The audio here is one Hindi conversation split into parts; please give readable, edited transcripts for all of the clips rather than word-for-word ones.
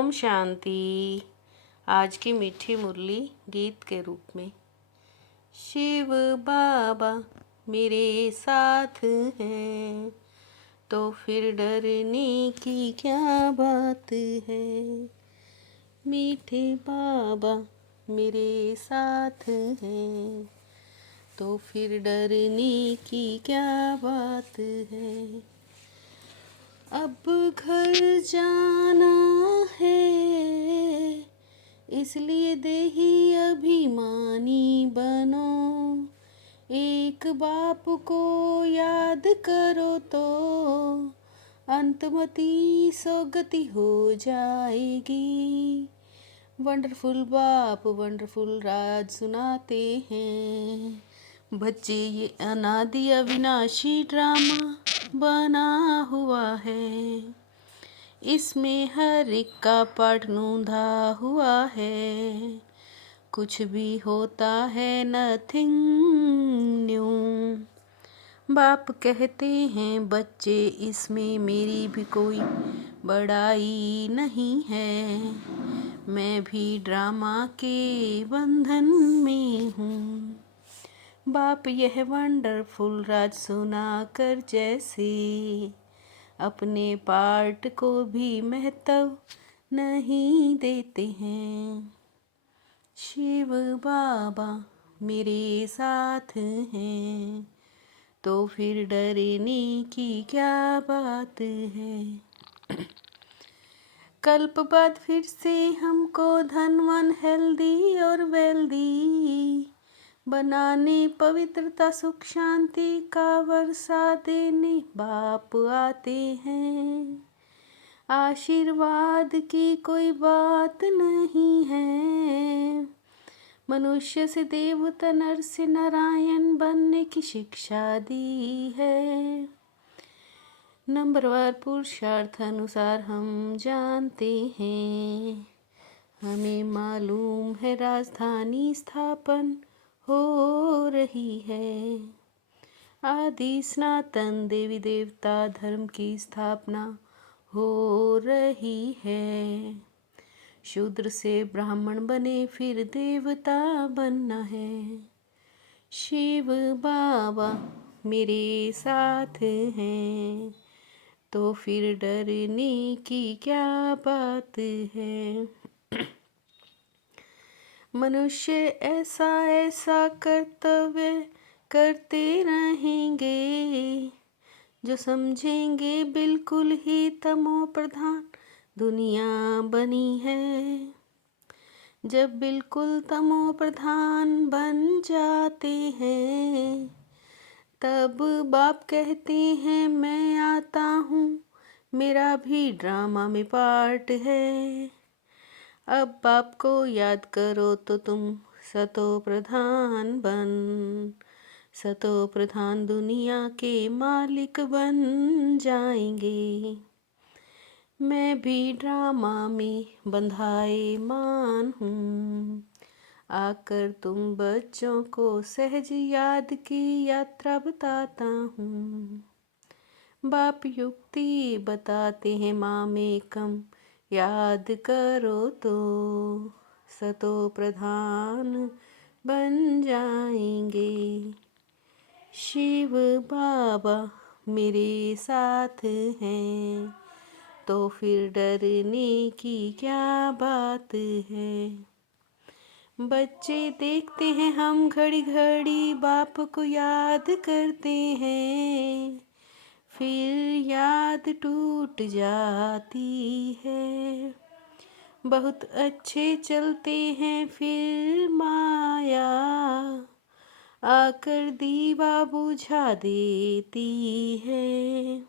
ओम शांति। आज की मीठी मुरली गीत के रूप में। शिव बाबा मेरे साथ हैं तो फिर डरने की क्या बात है। मीठे बाबा मेरे साथ हैं तो फिर डरने की क्या बात है। अब घर जाना है इसलिए देही अभिमानी बनो। एक बाप को याद करो तो अंतमति सौगति हो जाएगी। वंडरफुल बाप वंडरफुल राज सुनाते हैं बच्चे। ये अनादि अविनाशी ड्रामा बना हुआ है, इसमें हर एक का पार्ट नूंधा हुआ है। कुछ भी होता है नथिंग न्यू। बाप कहते हैं बच्चे इसमें मेरी भी कोई बड़ाई नहीं है। मैं भी ड्रामा के बंधन में हूँ। बाप यह वंडरफुल राज सुना कर जैसे अपने पार्ट को भी महत्व नहीं देते हैं। शिव बाबा मेरे साथ हैं तो फिर डरने की क्या बात है। कल्प बाद फिर से हमको धनवान हेल्दी और वेल्दी बनाने, पवित्रता सुख शांति का वर्षा देने बाप आते हैं। आशीर्वाद की कोई बात नहीं है। मनुष्य से देवता नर से नारायण बनने की शिक्षा दी है। नंबरवार पुरुषार्थ अनुसार हम जानते हैं। हमें मालूम है राजधानी स्थापन हो रही है। आदि सनातन देवी देवता धर्म की स्थापना हो रही है। शूद्र से ब्राह्मण बने फिर देवता बनना है। शिव बाबा मेरे साथ हैं तो फिर डरने की क्या बात है। मनुष्य ऐसा ऐसा कर्तव्य करते रहेंगे जो समझेंगे बिल्कुल ही तमो प्रधान दुनिया बनी है। जब बिल्कुल तमो प्रधान बन जाते हैं तब बाप कहते हैं मैं आता हूँ, मेरा भी ड्रामा में पार्ट है। अब बाप को याद करो तो तुम सतो प्रधान बन, सतो प्रधान दुनिया के मालिक बन जाएंगे। मैं भी ड्रामा में बंधाए मान हूँ। आकर तुम बच्चों को सहज याद की यात्रा बताता हूँ। बाप युक्ति बताते हैं माँ में कम याद करो तो सतो प्रधान बन जाएंगे। शिव बाबा मेरे साथ हैं तो फिर डरने की क्या बात है। बच्चे देखते हैं हम घड़ी घड़ी बाप को याद करते हैं, फिर याद टूट जाती है। बहुत अच्छे चलते हैं फिर माया आकर दीवा बुझा देती है।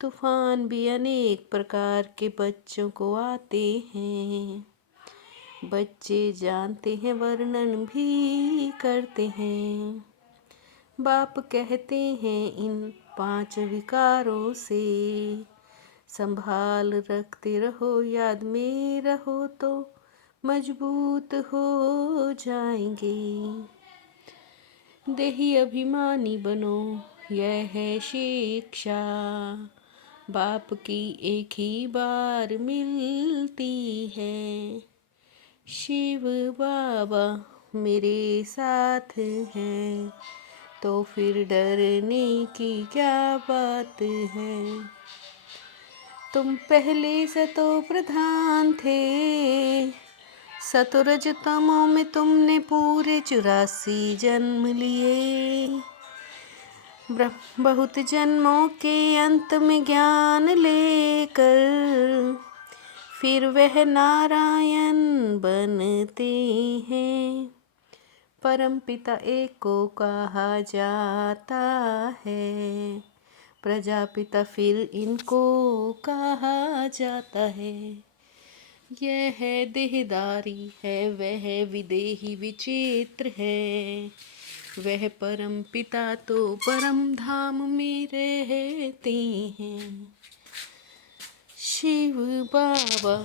तूफान भी अनेक प्रकार के बच्चों को आते हैं। बच्चे जानते हैं वर्णन भी करते हैं। बाप कहते हैं इन 5 विकारों से संभाल रखते रहो, याद में रहो तो मजबूत हो जाएंगे। देही अभिमानी बनो यह है शिक्षा, बाप की एक ही बार मिलती है। शिव बाबा मेरे साथ हैं, तो फिर डरने की क्या बात है। तुम पहले से तो प्रधान थे, सतुरज तमों में तुमने पूरे 84 जन्म लिए। बहुत जन्मों के अंत में ज्ञान लेकर फिर वह नारायण बनते हैं। परम पिता एक को कहा जाता है, प्रजापिता फिर इनको कहा जाता है। यह देहदारी है, वह विदेही विचित्र है। वह परम पिता तो परम धाम में रहते हैं। शिव बाबा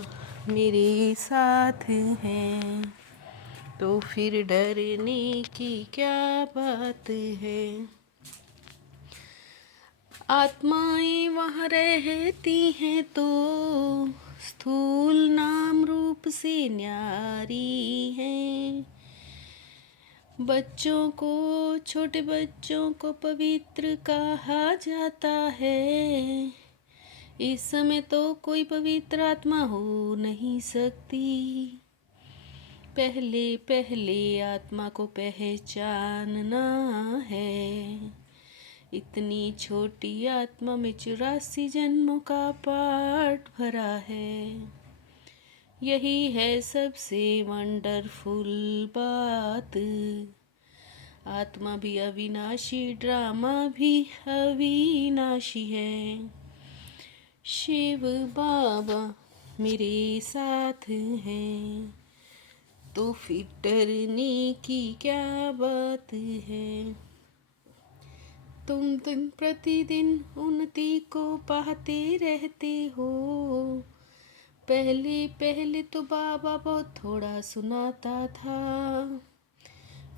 मेरे साथ हैं, तो फिर डरने की क्या बात है। आत्माएं वहाँ रहती हैं तो स्थूल नाम रूप से न्यारी हैं। बच्चों को, छोटे बच्चों को पवित्र कहा जाता है। इस समय तो कोई पवित्र आत्मा हो नहीं सकती। पहले पहले आत्मा को पहचानना है। इतनी छोटी आत्मा में 84 जन्मों का पाठ भरा है। यही है सबसे वंडरफुल बात। आत्मा भी अविनाशी, ड्रामा भी अविनाशी है। शिव बाबा मेरे साथ हैं, तो फिर डरने की क्या बात है। तुम दिन प्रतिदिन उन्नति को पाते रहते हो। पहले पहले तो बाबा बहुत थोड़ा सुनाता था,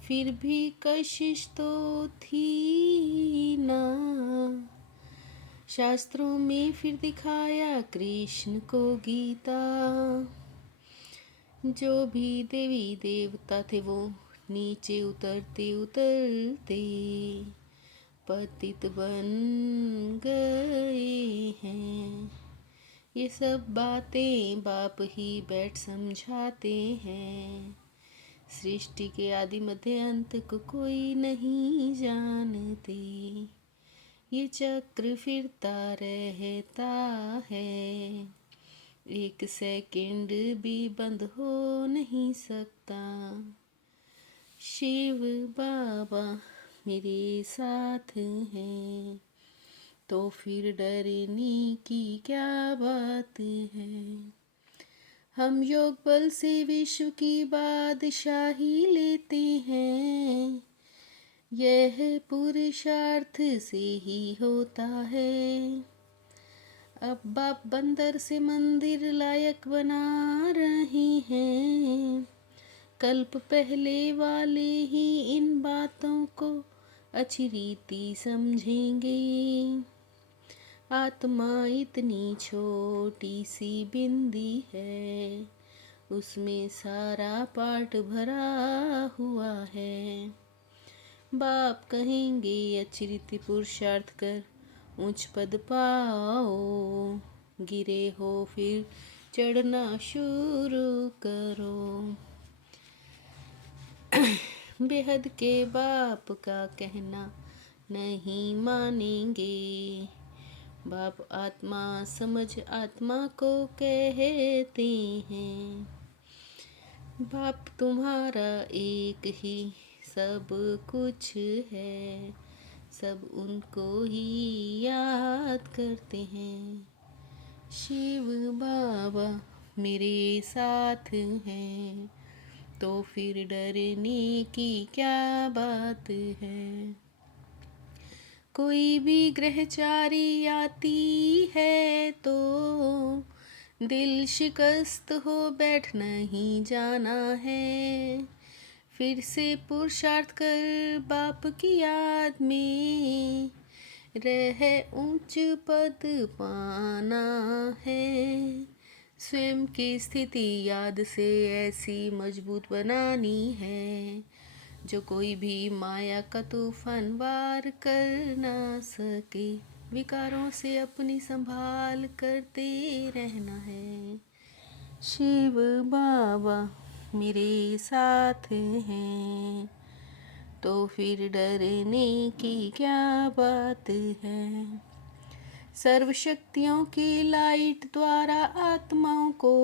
फिर भी कशिश तो थी ना। शास्त्रों में फिर दिखाया कृष्ण को गीता। जो भी देवी देवता थे वो नीचे उतरते उतरते पतित बन गए हैं। ये सब बातें बाप ही बैठ समझाते हैं। सृष्टि के आदि मध्य अंत को कोई नहीं जानते। ये चक्र फिरता रहता है, एक सेकंड भी बंद हो नहीं सकता। शिव बाबा मेरे साथ हैं, तो फिर डरने की क्या बात है। हम योग बल से विश्व की बादशाही लेते हैं। यह पुरुषार्थ से ही होता है। अब बाप बंदर से मंदिर लायक बना रहे हैं। कल्प पहले वाले ही इन बातों को अच्छी रीति समझेंगे। आत्मा इतनी छोटी सी बिंदी है, उसमें सारा पाठ भरा हुआ है। बाप कहेंगे अच्छी रीति पुरुषार्थ कर ऊंच पद पाओ। गिरे हो फिर चढ़ना शुरू करो। बेहद के बाप का कहना नहीं मानेंगे। बाप आत्मा समझ आत्मा को कहते हैं। बाप तुम्हारा एक ही सब कुछ है, सब उनको ही याद करते हैं। शिव बाबा मेरे साथ हैं, तो फिर डरने की क्या बात है। कोई भी ग्रहचारी आती है तो दिल शिकस्त हो बैठ नहीं जाना है। फिर से पुरुषार्थ कर बाप की याद में रह ऊंच पद पाना है, स्वयं की स्थिति याद से ऐसी मजबूत बनानी है, जो कोई भी माया का तूफान वार कर ना सके, विकारों से अपनी संभाल करते रहना है। शिव बाबा मेरे साथ हैं, तो फिर डरने की क्या बात है। सर्वशक्तियों की लाइट द्वारा आत्माओं को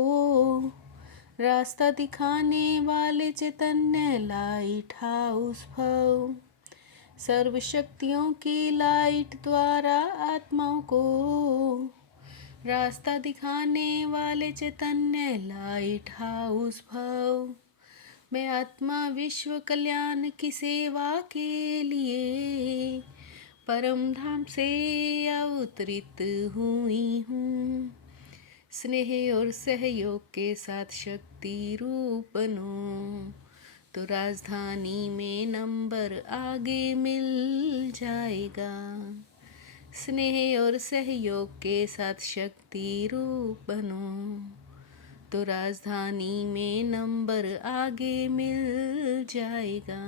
रास्ता दिखाने वाले चैतन्य लाइट हाउस भव। सर्वशक्तियों की लाइट द्वारा आत्माओं को रास्ता दिखाने वाले चैतन्य लाइट हाउस भव। मैं आत्मा विश्व कल्याण की सेवा के लिए परम धाम से अवतरित हुई हूँ। स्नेह और सहयोग के साथ शक्ति रूप बनो, तो राजधानी में नंबर आगे मिल जाएगा। स्नेह और सहयोग के साथ शक्ति रूप बनो, तो राजधानी में नंबर आगे मिल जाएगा।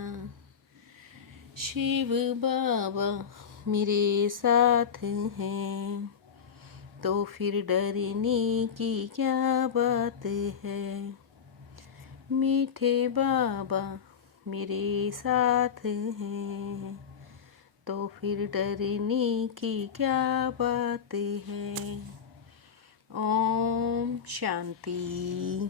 शिव बाबा मेरे साथ हैं, तो फिर डरने की क्या बात है। मीठे बाबा मेरे साथ हैं, तो फिर डरने की क्या बात है। ओम शांति।